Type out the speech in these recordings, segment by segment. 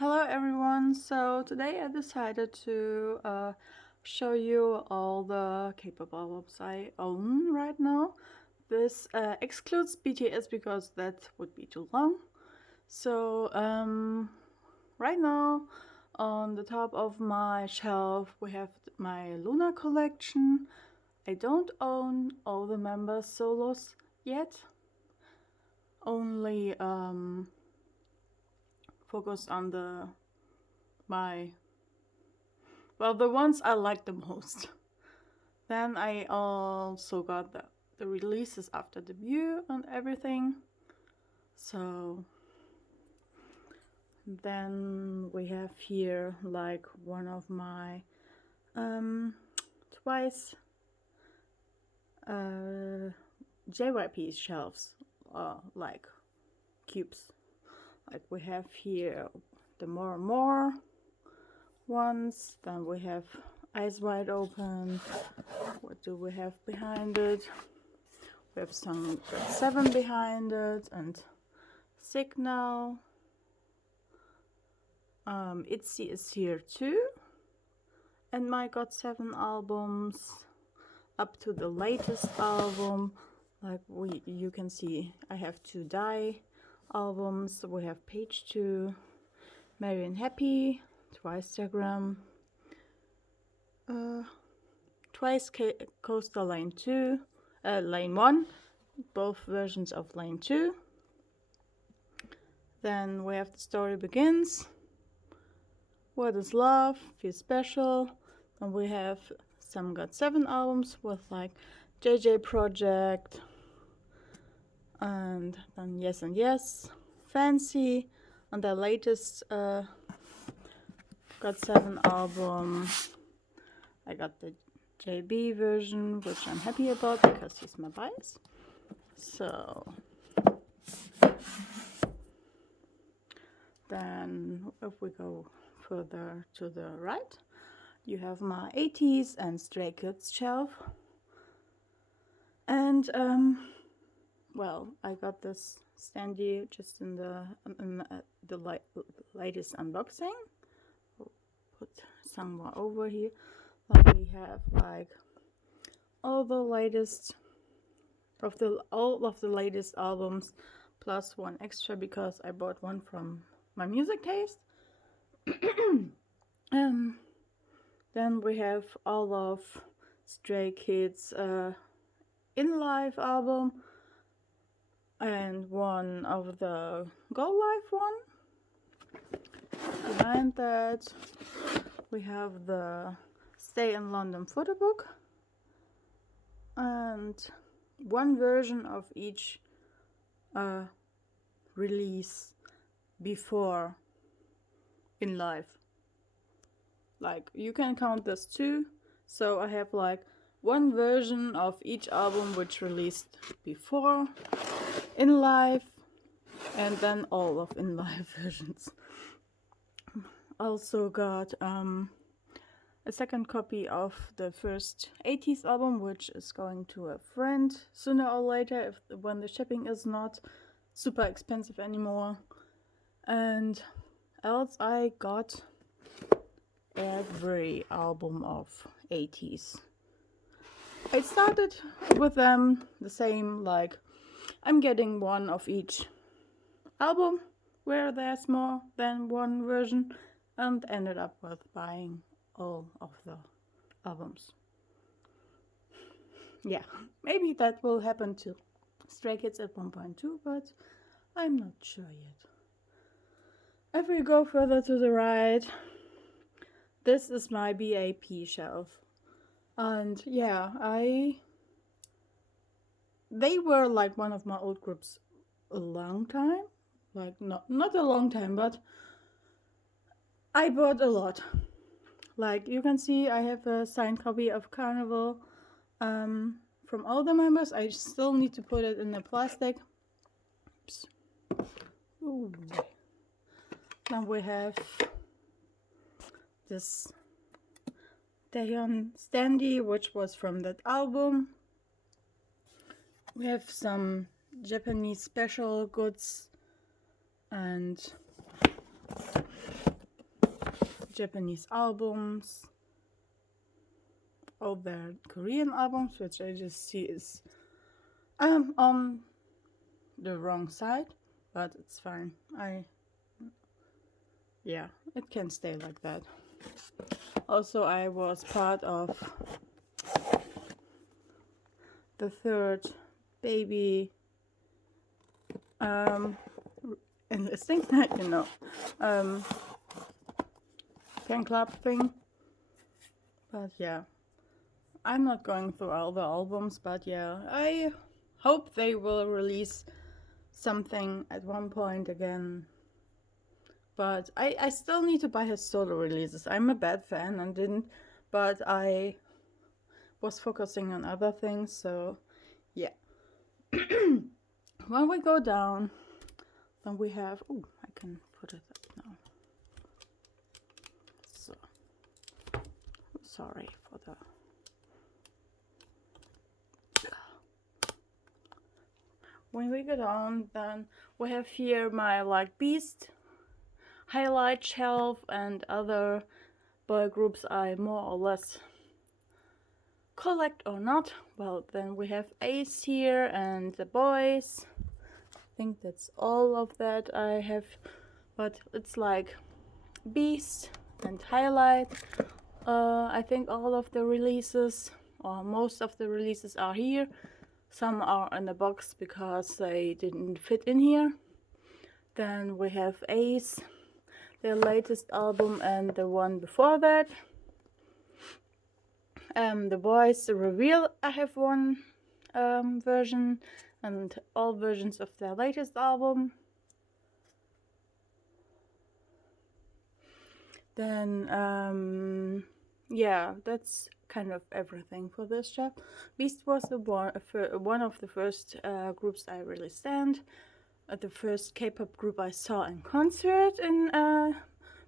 Hello everyone, so today I decided to show you all the K-pop albums I own right now. This excludes BTS because that would be too long. So right now on the top of my shelf we have my Luna collection. I don't own all the members' solos yet, only focused on the ones I like the most. Then I also got the releases after debut and everything. So then we have here like one of my twice JYP shelves, like cubes. Like we have here the more ones, then we have Eyes Wide Open. What do we have behind it? We have some GOT7 behind it and Signal. Itzy is here too, and my GOT7 albums up to the latest album. Like you can see, I have two Die albums. We have Page 2, Merry and Happy, Twice Diagram, Twice Coaster Line 2, Line 1, both versions of Line 2. Then we have The Story Begins, What is Love, Feel Special, and we have some GOT7 albums with like JJ Project, and then Yes and Yes, Fancy, and the latest GOT7 album. I got the JB version, which I'm happy about because he's my bias. So then if we go further to the right, you have my 80s and Stray Kids shelf. And well, I got this standee just in the latest unboxing. We'll put some more over here. We have like all of the latest albums plus one extra because I bought one from my music taste. Then we have all of Stray Kids In Live album and one of the Go Live one. Behind that we have the Stay in London photo book and one version of each release before In Live. Like you can count this too, so I have like one version of each album which released before In Live and then all of In Live versions. Also got a second copy of the first 80s album, which is going to a friend sooner or later when the shipping is not super expensive anymore. And else I got every album of 80s. I started with them the same, like I'm getting one of each album where there's more than one version, and ended up with buying all of the albums. Yeah, maybe that will happen to Stray Kids at 1.2, but I'm not sure yet. If we go further to the right, this is my b.a.p shelf. And yeah, they were like one of my old groups a long time. Like not a long time, but I bought a lot. Like you can see, I have a signed copy of Carnival from all the members. I still need to put it in the plastic. Oops. Ooh. Then we have this Taehyun standee, which was from that album. We have some Japanese special goods and Japanese albums, all their Korean albums, which I just see is on the wrong side, but it's fine. Yeah, it can stay like that. Also, I was part of the third baby enlisting, you know, fan club thing. But yeah, I'm not going through all the albums, but yeah, I hope they will release something at one point again. But I still need to buy his solo releases. I'm a bad fan and didn't, but I was focusing on other things, so yeah. When we go down, then we have, oh, I can put it up now. So, sorry for the... When we go down, then we have here my like Beast highlight shelf and other boy groups I more or less collect or not. Well, then we have Ace here and the boys. I think that's all of that I have, but it's like Beast and highlight. I think all of the releases, or most of the releases, are here. Some are in the box because they didn't fit in here. Then we have Ace, their latest album, and the one before that. The Boys Reveal, I have one version, and all versions of their latest album. Then, yeah, that's kind of everything for this shop. Beast was one of the first groups I really stand. The first K-pop group I saw in concert in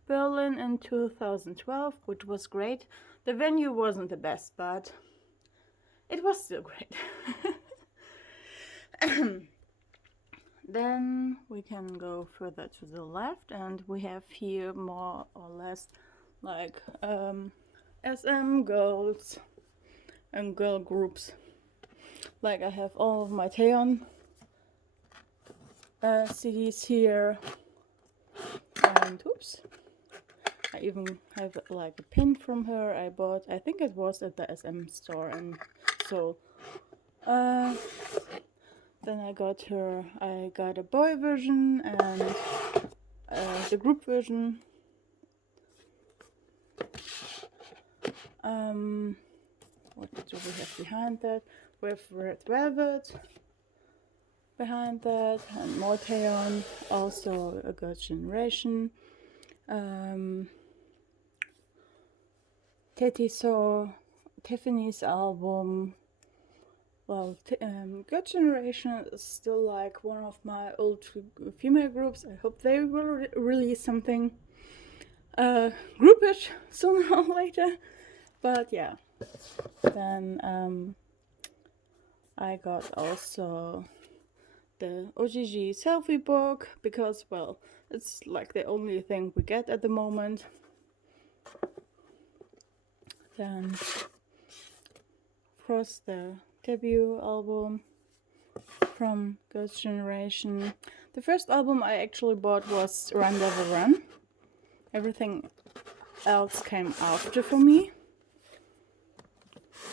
Berlin in 2012, which was great. The venue wasn't the best, but it was still great. Then we can go further to the left, and we have here more or less like SM girls and girl groups. Like I have all of my Taeyeon CDs here, and oops, I even have like a pin from her I bought. I think it was at the SM store in Seoul. Then I got a boy version and the group version. What do we have behind that? We have Red Velvet behind that, and more Taeyeon, also a Girls' Generation. Tetiso, Tiffany's album. Well, Girls' Generation is still like one of my old female groups. I hope they will release something groupish sooner or later. But yeah, then I got also the OGG selfie book, because, well, it's like the only thing we get at the moment. Then, of course, the debut album from Girls' Generation. The first album I actually bought was Run Devil Run. Everything else came after for me.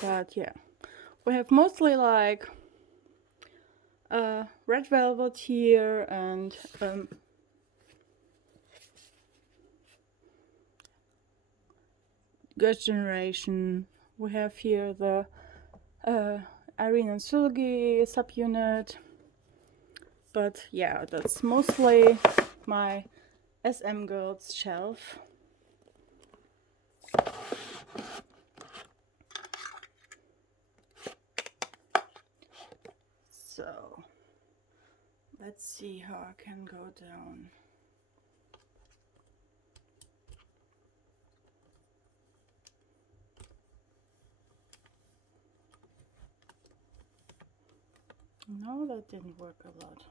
But yeah, we have mostly like Red Velvet here, and Girls' Generation. We have here the Irene and Sulgi subunit. But yeah, that's mostly my SM Girls shelf. So let's see how I can go down. No, that didn't work a lot.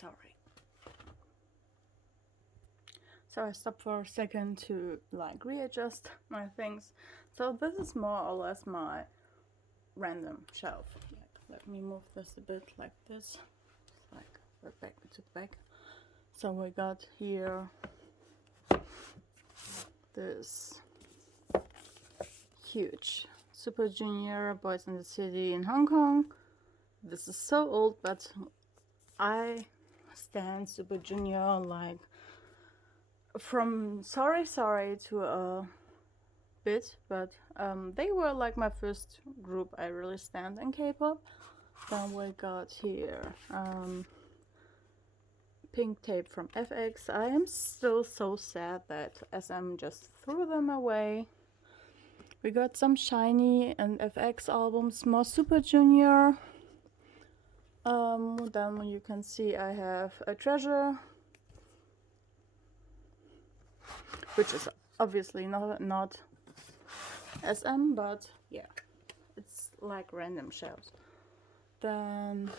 sorry. So I stopped for a second to like readjust my things. So this is more or less my random shelf. Let me move this a bit like this, like back to the back. So we got here this huge Super Junior Boys in the City in Hong Kong. This is so old, but I stand Super Junior like from sorry to a bit, but they were like my first group I really stand in K-pop. Then we got here pink tape from FX. I am still so sad that SM just threw them away. We got some Shiny and FX albums, more Super Junior. Then you can see I have a Treasure, which is obviously not SM, but yeah, it's like random shelves. Then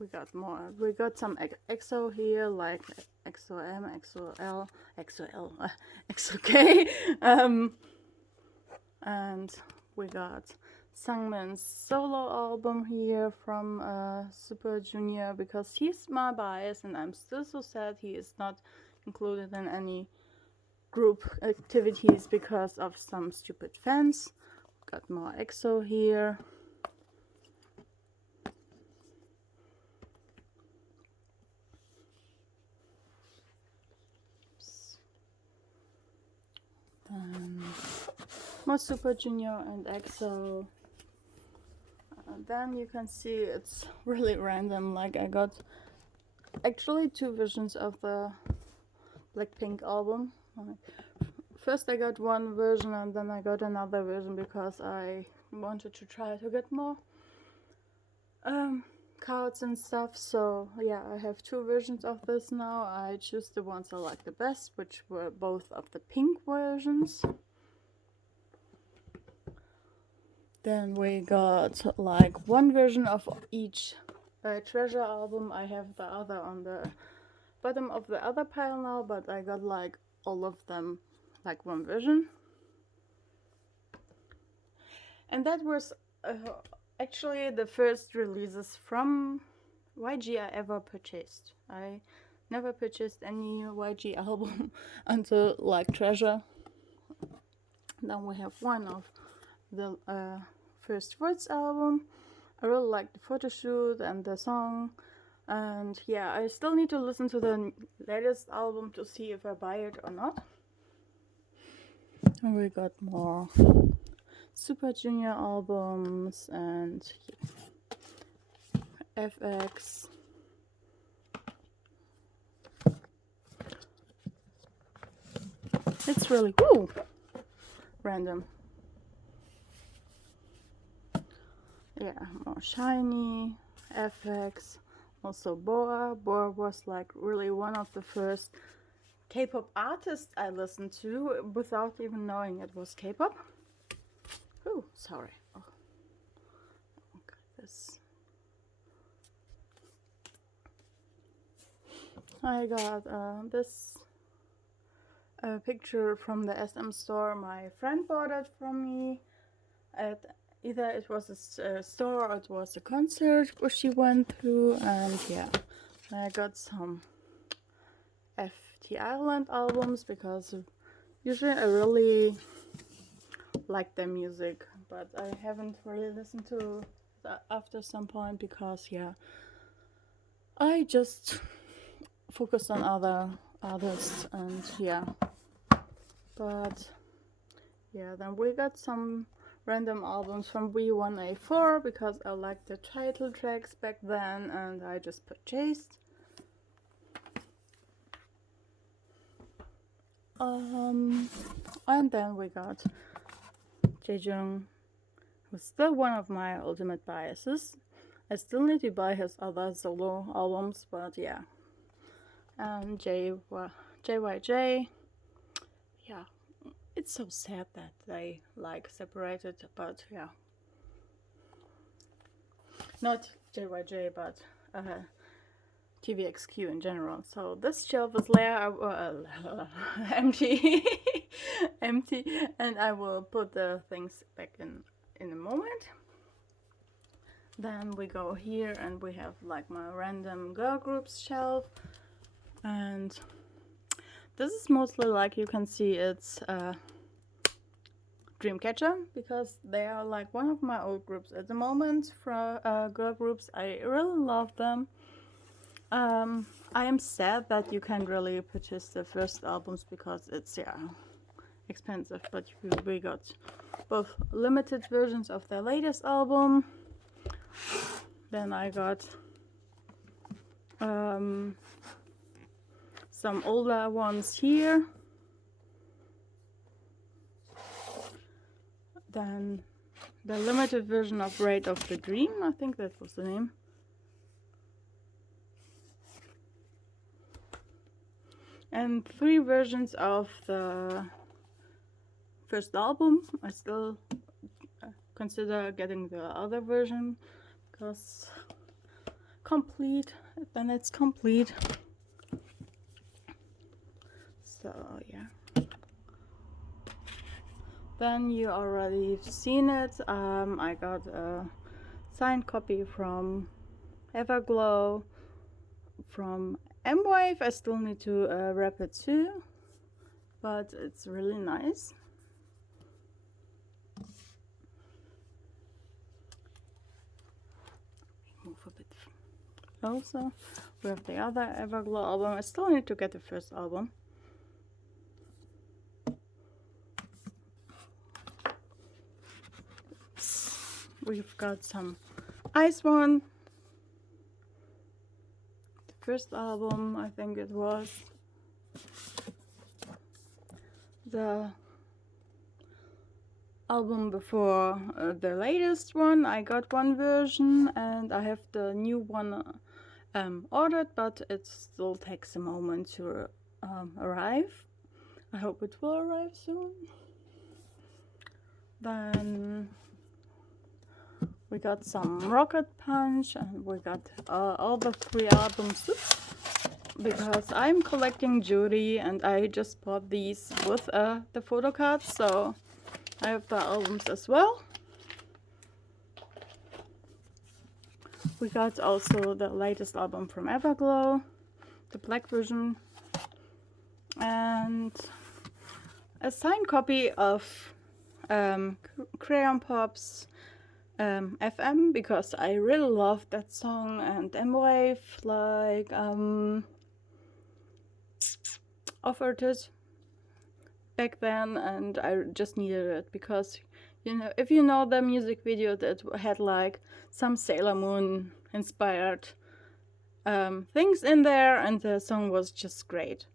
we got more. We got some EXO here, like EXO-M, EXO-L, EXO-L, EXO-K, and we got Sangmin's solo album here from Super Junior, because he's my bias and I'm still so sad he is not included in any group activities because of some stupid fans. Got more EXO here. Then more Super Junior and EXO. Then you can see it's really random. Like I got actually two versions of the Blackpink album. First I got one version and then I got another version because I wanted to try to get more cards and stuff. So yeah, I have two versions of this now. I choose the ones I like the best, which were both of the pink versions. Then we got like one version of each Treasure album. I have the other on the bottom of the other pile now, but I got like all of them like one version. And that was actually the first releases from YG I ever purchased. I never purchased any YG album until like Treasure. Then we have one of the first Words album. I really like the photo shoot and the song, and yeah, I still need to listen to the latest album to see if I buy it or not. And we got more Super Junior albums and FX. It's really random. Yeah, more Shiny, FX, also b.a.p. b.a.p was like really one of the first K-pop artists I listened to without even knowing it was K-pop. Oh, sorry. Oh, got this. I got this picture from the SM store. My friend bought it from me at either it was a store or it was a concert where she went to, and yeah, I got some t-ara albums because usually I really like their music, but I haven't really listened to that after some point because yeah, I just focused on other artists, and yeah, but yeah, then we got some random albums from B.a.p because I liked the title tracks back then and I just purchased. And then we got Jaejung, who's still one of my ultimate biases. I still need to buy his other solo albums, but yeah. And JYJ, yeah, it's so sad that they like separated, but yeah, not JYJ, but TVXQ in general. So this shelf is empty, empty, and I will put the things back in a moment. Then we go here and we have like my random girl groups shelf, and this is mostly, like you can see, it's Dreamcatcher, because they are like one of my old groups at the moment. For girl groups, I really love them. I am sad that you can't really purchase the first albums because it's expensive, but we got both limited versions of their latest album. Then I got some older ones here. Then the limited version of Raid of the Dream, I think that was the name. And 3 versions of the first album. I still consider getting the other version because complete, then it's complete. So yeah. Then you already seen it. I got a signed copy from Everglow, from M-Wave. I still need to wrap it too, but it's really nice. Move a bit closer. We have the other Everglow album. I still need to get the first album. We've got some Ice One. The first album, I think it was. The album before the latest one. I got one version and I have the new one ordered, but it still takes a moment to arrive. I hope it will arrive soon. Then we got some Rocket Punch, and we got all the 3 albums, because I'm collecting Judy and I just bought these with the photo cards, so I have the albums as well. We got also the latest album from Everglow, the black version, and a signed copy of Crayon Pop's FM, because I really love that song, and M-Wave like offered it back then, and I just needed it because, you know, if you know the music video, that had like some Sailor Moon inspired things in there, and the song was just great.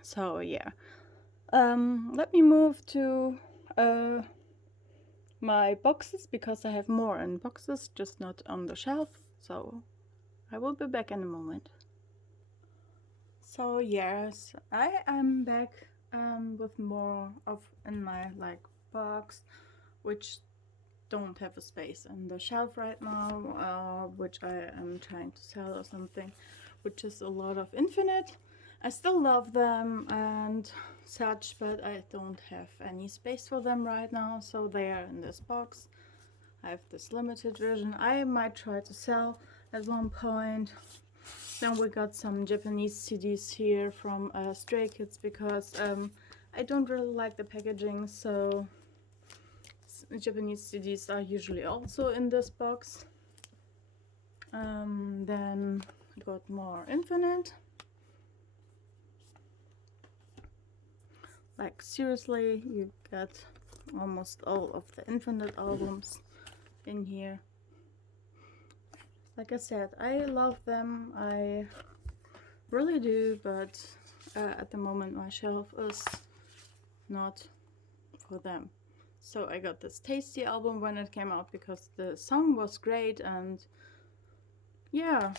So yeah, let me move to my boxes, because I have more in boxes, just not on the shelf. So I will be back in a moment. So yes, I am back with more of in my like box, which don't have a space in the shelf right now, which I am trying to sell or something, which is a lot of Infinite. I still love them and such, but I don't have any space for them right now, so they are in this box. I have this limited version I might try to sell at one point. Then we got some Japanese CDs here from Stray Kids, because I don't really like the packaging, so Japanese CDs are usually also in this box. Then we got more Infinite. Like seriously, you get almost all of the Infinite albums in here. Like I said, I love them, I really do, but at the moment my shelf is not for them. So I got this Tasty album when it came out, because the song was great, and yeah.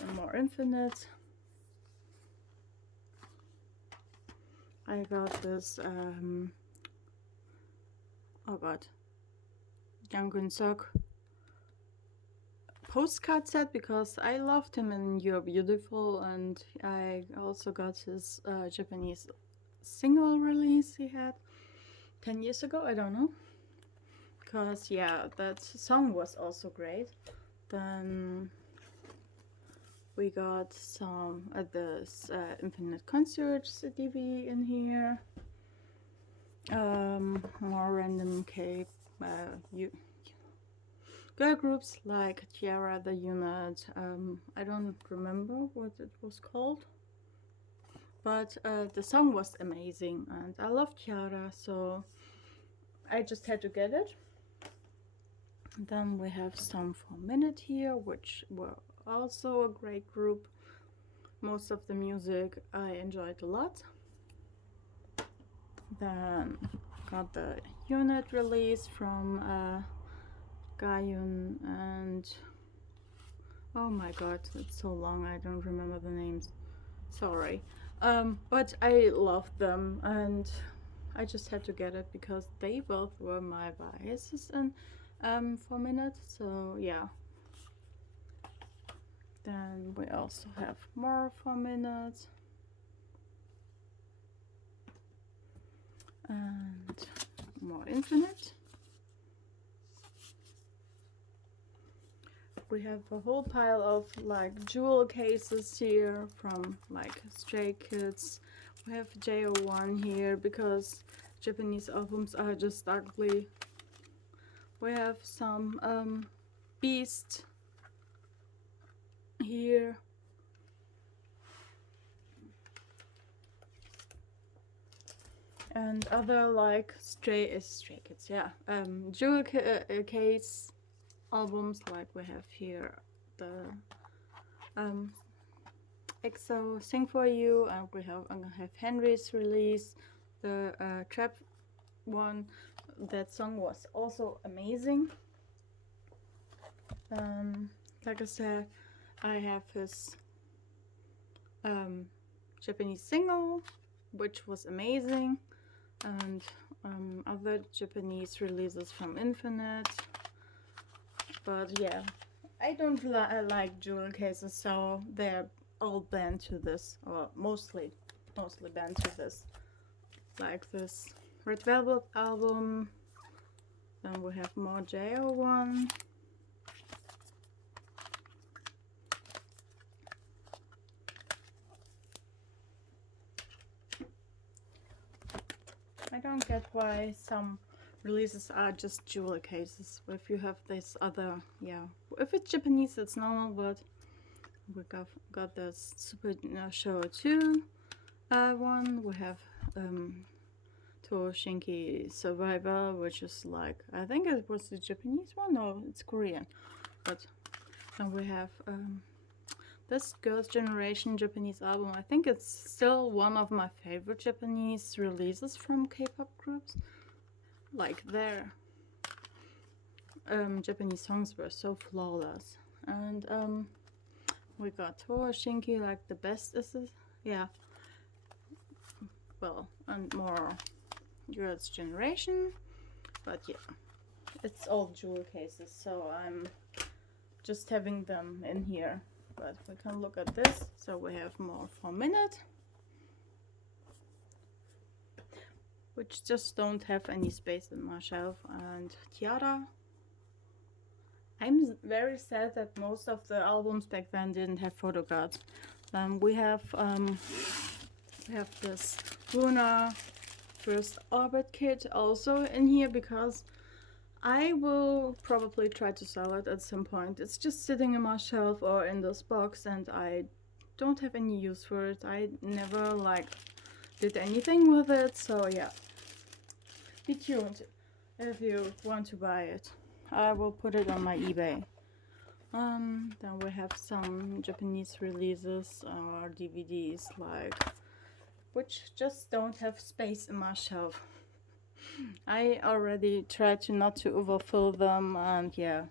And more Infinite. I got this, oh god, Jungkook Sok postcard set because I loved him in You're Beautiful, and I also got his Japanese single release he had 10 years ago, I don't know. Because, yeah, that song was also great. Then we got some this Infinite Concerts DVD in here. More random girl groups like t-ara, the unit. I don't remember what it was called, but the song was amazing, and I love t-ara, so I just had to get it. Then we have some for Minute here, which were also a great group. Most of the music I enjoyed a lot. Then got the unit release from Gayun, and oh my god, it's so long, I don't remember the names. Sorry. But I loved them, and I just had to get it because they both were my biases in for Minute, so yeah. Then we also have more for Minute. And more Infinite. We have a whole pile of like jewel cases here from like Stray Kids. We have JO1 here because Japanese albums are just ugly. We have some Beast here. And other like Stray Kids, yeah. Jewel case albums, like we have here the EXO Sing For You, and we have Henry's release, the trap one. That song was also amazing. Like I said, I have his Japanese single, which was amazing, and other Japanese releases from Infinite. But yeah, I don't like jewel cases, so they're all banned to this, or mostly banned to this. Like this Red Velvet album. Then we have more JO1. I don't get why some releases are just jewel cases. If you have this other, yeah, if it's Japanese, it's normal, but we got this Super Show 2 one. We have Toshinki Survivor, which is like, I think it was the Japanese one, no, it's Korean. But then we have this Girls' Generation Japanese album. I think it's still one of my favorite Japanese releases from K-pop groups. Like their Japanese songs were so flawless. And we got Toshinki, like the best is it? Yeah. Well, and more Girls' Generation. But yeah, it's all jewel cases, so I'm just having them in here. But we can look at this. So we have more for Minute, which just don't have any space in my shelf, and t-ara. I'm very sad that most of the albums back then didn't have photo cards. We have this Luna First Orbit kit also in here because I will probably try to sell it at some point. It's just sitting in my shelf or in this box, and I don't have any use for it. I never like did anything with it, so yeah. Be tuned if you want to buy it. I will put it on my eBay. Then we have some Japanese releases or DVDs, like, which just don't have space in my shelf. I already tried to not to overfill them, and yeah,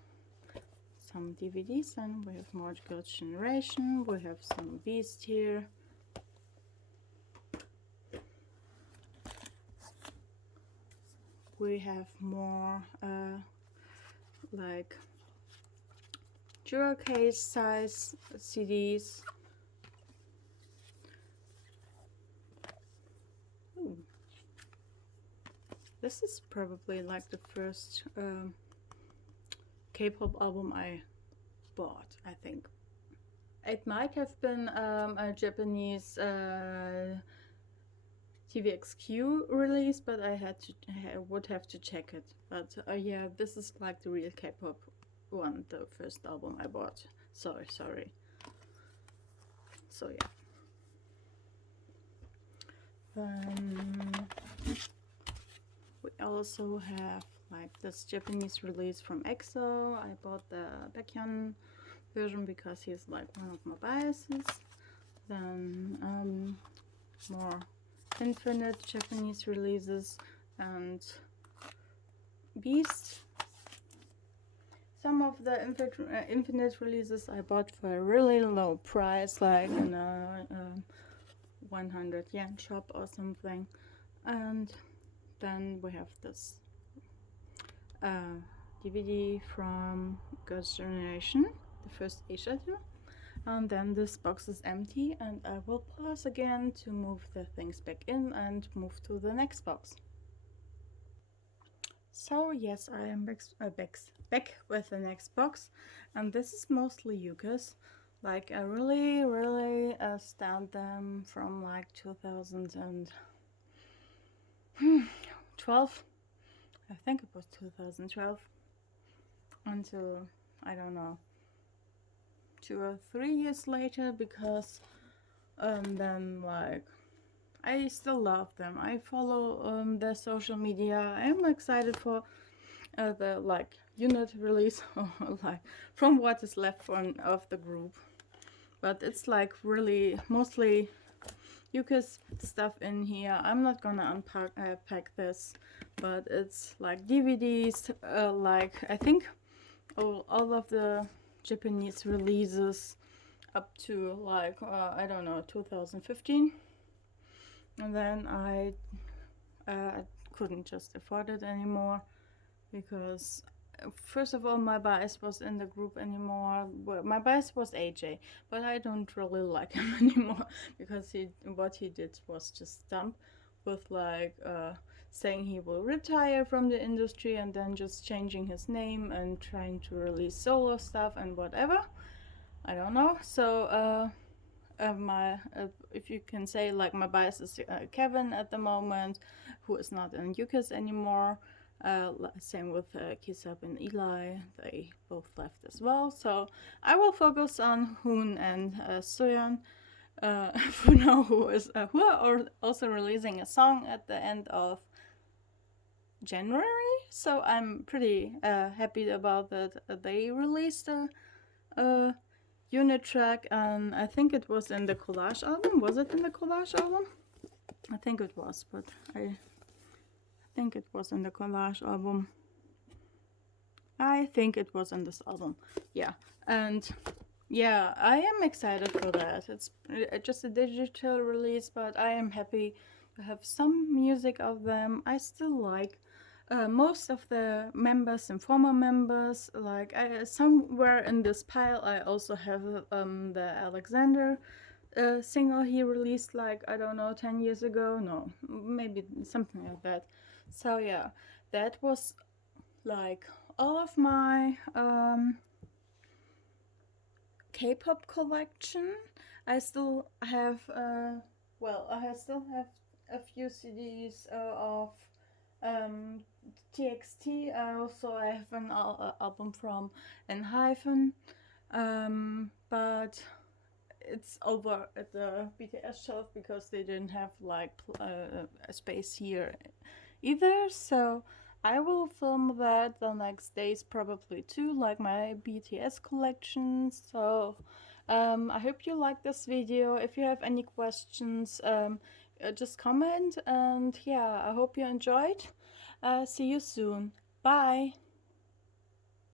some DVDs. And we have more Girls' Generation. We have some Beast here. We have more like jewel case size CDs. Ooh. This is probably like the first K-pop album I bought, I think. It might have been a Japanese TVXQ release, but I would have to check it. But yeah, this is like the real K-pop one, the first album I bought. Sorry. So yeah. Then we also have like this Japanese release from EXO. I bought the Baekhyun version because he's like one of my biases. Then more Infinite Japanese releases and Beast. Some of the Infinite releases I bought for a really low price, like in a 100 yen shop or something. And then we have this DVD from Girls' Generation, the first Asia tour. And then this box is empty, and I will pause again to move the things back in and move to the next box. So yes, I am back with the next box, and this is mostly Yukas. Like I really stand them from like 2012. I think it was 2012 until, I don't know, 2 or 3 years later, because then like I still love them. I follow their social media. I'm excited for the like unit release, like from what is left of the group. But it's like really mostly Yuka's stuff in here. I'm not gonna pack this, but it's like DVDs, like I think all of the Japanese releases up to like I don't know, 2015. And then I couldn't just afford it anymore, because first of all, my bias was in the group anymore. Well, my bias was AJ, but I don't really like him anymore, because what he did was just dumb, with like saying he will retire from the industry and then just changing his name and trying to release solo stuff and whatever. I don't know. So if you can say, like, my bias is Kevin at the moment, who is not in Yukas anymore. Same with Kisub and Eli, they both left as well. So I will focus on Hoon and Soyeon for now, who are also releasing a song at the end of January. So I'm pretty happy about that. They released a unit track, and I think it was in the Collage album. Was it in the Collage album? I think it was, but I think it was in the Collage album. I think it was in this album. Yeah, and yeah, I am excited for that. It's just a digital release, but I am happy to have some music of them. I still like most of the members and former members. Like somewhere in this pile, I also have the Alexander single he released, like, I don't know, 10 years ago. No, maybe something like that. So yeah, that was like all of my K-pop collection. I still have I still have a few CDs of TXT. I also have an album from Enhypen, but it's over at the BTS shelf because they didn't have like a space here either. So I will film that the next days probably too, like my BTS collection. So I hope you like this video. If you have any questions, just comment, and yeah, I hope you enjoyed. See you soon. Bye.